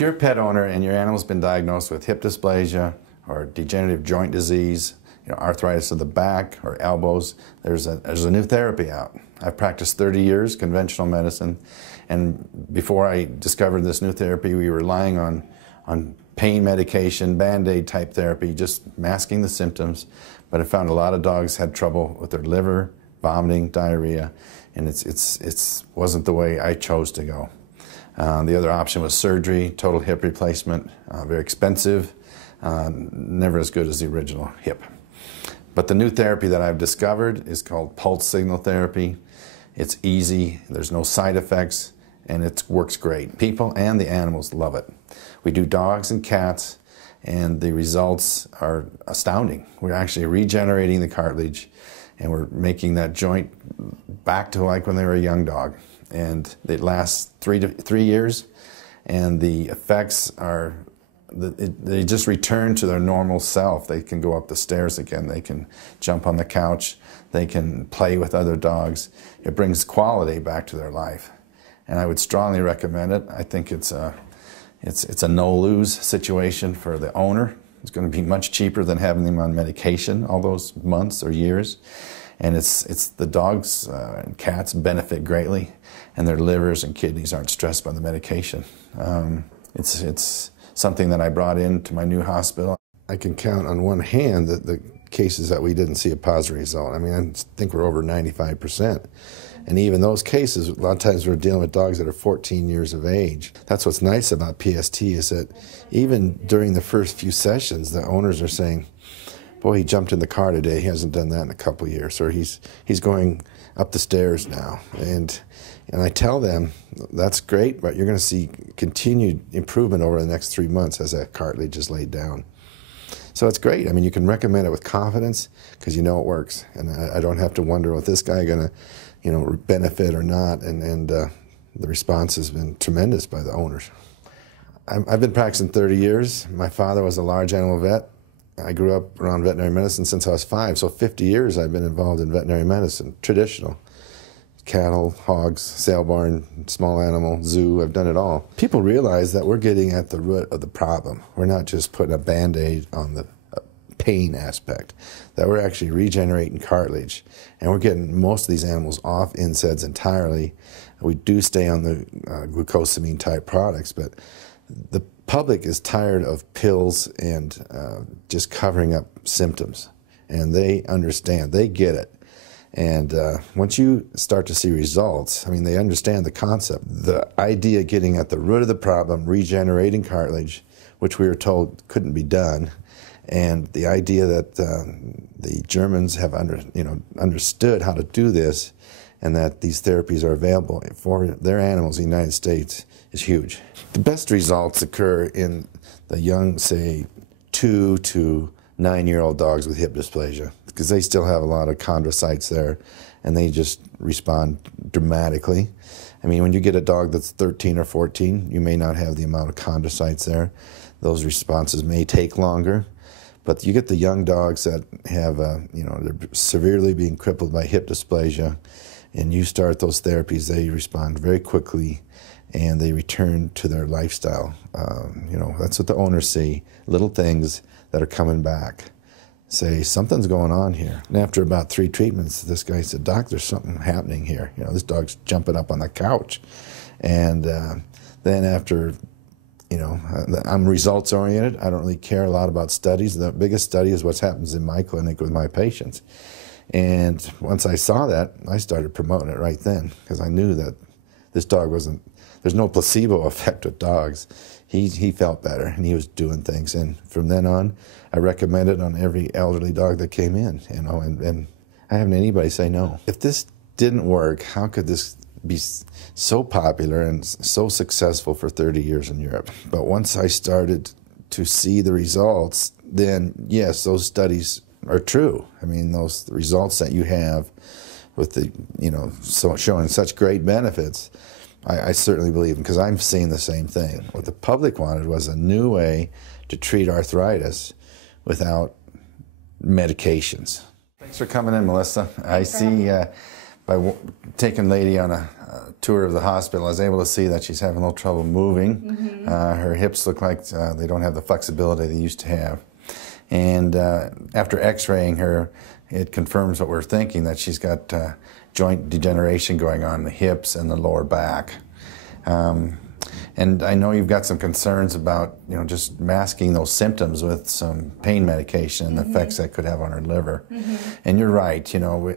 If you're a pet owner and your animal's been diagnosed with hip dysplasia or degenerative joint disease, arthritis of the back or elbows, there's a new therapy out. I've practiced 30 years conventional medicine, and before I discovered this new therapy, we were relying on pain medication, Band-Aid type therapy, just masking the symptoms. But I found a lot of dogs had trouble with their liver, vomiting, diarrhea, and it wasn't the way I chose to go. The other option was surgery, total hip replacement, very expensive, never as good as the original hip. But the new therapy that I've discovered is called pulse signal therapy. It's easy, there's no side effects, and it works great. People and the animals love it. We do dogs and cats, and the results are astounding. We're actually regenerating the cartilage, and we're making that joint back to like when they were a young dog. And it lasts 3 years, and the effects are, they just return to their normal self. They can go up the stairs again, they can jump on the couch, they can play with other dogs. It brings quality back to their life. And I would strongly recommend it. I think it's a no-lose situation for the owner. It's going to be much cheaper than having them on medication all those months or years. And it's the dogs and cats benefit greatly, and their livers and kidneys aren't stressed by the medication. It's something that I brought into my new hospital. I can count on one hand the cases that we didn't see a positive result. I mean, I think we're over 95%. And even those cases, a lot of times we're dealing with dogs that are 14 years of age. That's what's nice about PST, is that even during the first few sessions, the owners are saying, boy, he jumped in the car today, he hasn't done that in a couple of years, or he's going up the stairs now. And I tell them, that's great, but you're going to see continued improvement over the next 3 months as that cartilage is laid down. So it's great. I mean, you can recommend it with confidence because you know it works. And I don't have to wonder, is this guy going to benefit or not? And the response has been tremendous by the owners. I've been practicing 30 years. My father was a large animal vet. I grew up around veterinary medicine since I was 5, so 50 years I've been involved in veterinary medicine, traditional. Cattle, hogs, sale barn, small animal, zoo, I've done it all. People realize that we're getting at the root of the problem. We're not just putting a Band-Aid on the pain aspect, that we're actually regenerating cartilage, and we're getting most of these animals off NSAIDs entirely. We do stay on the glucosamine type products, but the public is tired of pills and just covering up symptoms, and they understand, they get it. And once you start to see results, I mean, they understand the concept. The idea getting at the root of the problem, regenerating cartilage, which we were told couldn't be done, and the idea that the Germans have understood how to do this, and that these therapies are available for their animals in the United States is huge. The best results occur in the young, say, 2 to 9-year-old dogs with hip dysplasia, because they still have a lot of chondrocytes there, and they just respond dramatically. I mean, when you get a dog that's 13 or 14, you may not have the amount of chondrocytes there. Those responses may take longer. But you get the young dogs that have, they're severely being crippled by hip dysplasia, and you start those therapies, they respond very quickly, and they return to their lifestyle. That's what the owners see, little things that are coming back. Say, something's going on here. And after about 3 treatments, this guy said, Doc, there's something happening here. This dog's jumping up on the couch. And then after, I'm results oriented. I don't really care a lot about studies. The biggest study is what happens in my clinic with my patients. And once I saw that, I started promoting it right then, because I knew that this dog there's no placebo effect with dogs. He felt better, and he was doing things. And from then on, I recommend it on every elderly dog that came in, and I haven't anybody say no. If this didn't work, how could this be so popular and so successful for 30 years in Europe? But once I started to see the results, then yes, those studies are true. I mean, those results that you have with the, showing such great benefits, I certainly believe them, because I'm seeing the same thing. What the public wanted was a new way to treat arthritis without medications. Thanks for coming in, Melissa. I see by taking Lady on a tour of the hospital, I was able to see that she's having a little trouble moving. Her hips look like they don't have the flexibility they used to have. And after x-raying her, it confirms what we're thinking, that she's got joint degeneration going on in the hips and the lower back. And I know you've got some concerns about, just masking those symptoms with some pain medication and the effects that could have on her liver. And you're right,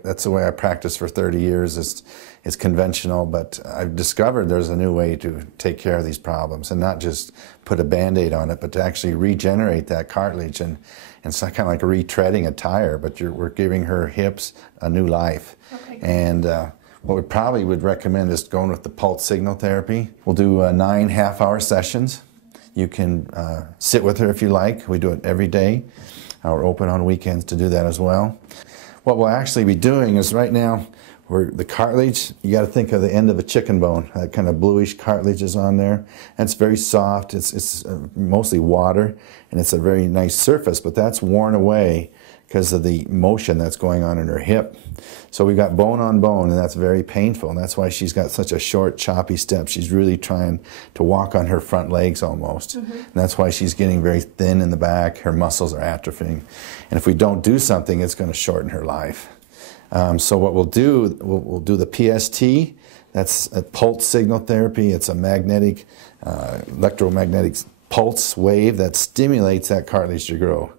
that's the way I practiced for 30 years. It's conventional, but I've discovered there's a new way to take care of these problems and not just put a Band-Aid on it, but to actually regenerate that cartilage. And it's kind of like retreading a tire, but we're giving her hips a new life. Okay. And what we probably would recommend is going with the pulse signal therapy. We'll do 9 half-hour sessions. You can sit with her if you like. We do it every day. We're open on weekends to do that as well. What we'll actually be doing is right now, the cartilage, you got to think of the end of a chicken bone. That kind of bluish cartilage is on there. And it's very soft. It's mostly water, and it's a very nice surface, but that's worn away because of the motion that's going on in her hip. So we've got bone on bone, and that's very painful, and that's why she's got such a short, choppy step. She's really trying to walk on her front legs almost. And that's why she's getting very thin in the back. Her muscles are atrophying. And if we don't do something, it's going to shorten her life. So what we'll do, we'll do the PST. That's a pulse signal therapy. It's a magnetic, electromagnetic pulse wave that stimulates that cartilage to grow.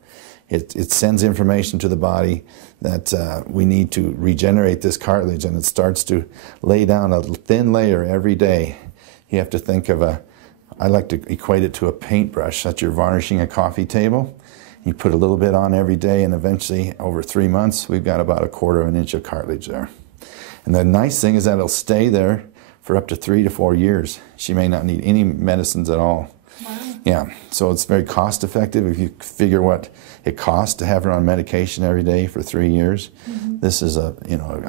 It sends information to the body that we need to regenerate this cartilage, and it starts to lay down a thin layer every day. You have to think of I like to equate it to a paintbrush that you're varnishing a coffee table. You put a little bit on every day, and eventually, over 3 months, we've got about 1/4 of an inch of cartilage there. And the nice thing is that it'll stay there for up to 3 to 4 years. She may not need any medicines at all. Wow. Yeah, so it's very cost effective. If you figure what it costs to have her on medication every day for 3 years, this is a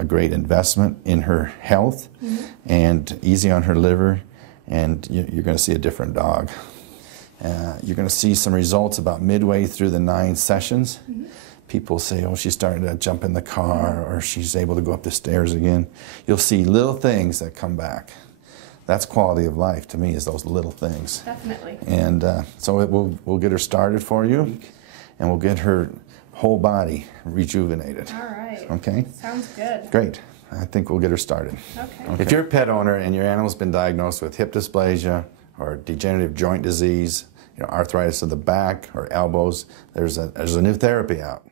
great investment in her health and easy on her liver, and you're going to see a different dog. You're going to see some results about midway through the 9 sessions. People say, oh, she's starting to jump in the car, or she's able to go up the stairs again. You'll see little things that come back. That's quality of life to me, is those little things. Definitely. And so we'll get her started for you, and we'll get her whole body rejuvenated. All right. Okay? Sounds good. Great. I think we'll get her started. Okay. If you're a pet owner and your animal's been diagnosed with hip dysplasia or degenerative joint disease, arthritis of the back or elbows, there's a new therapy out.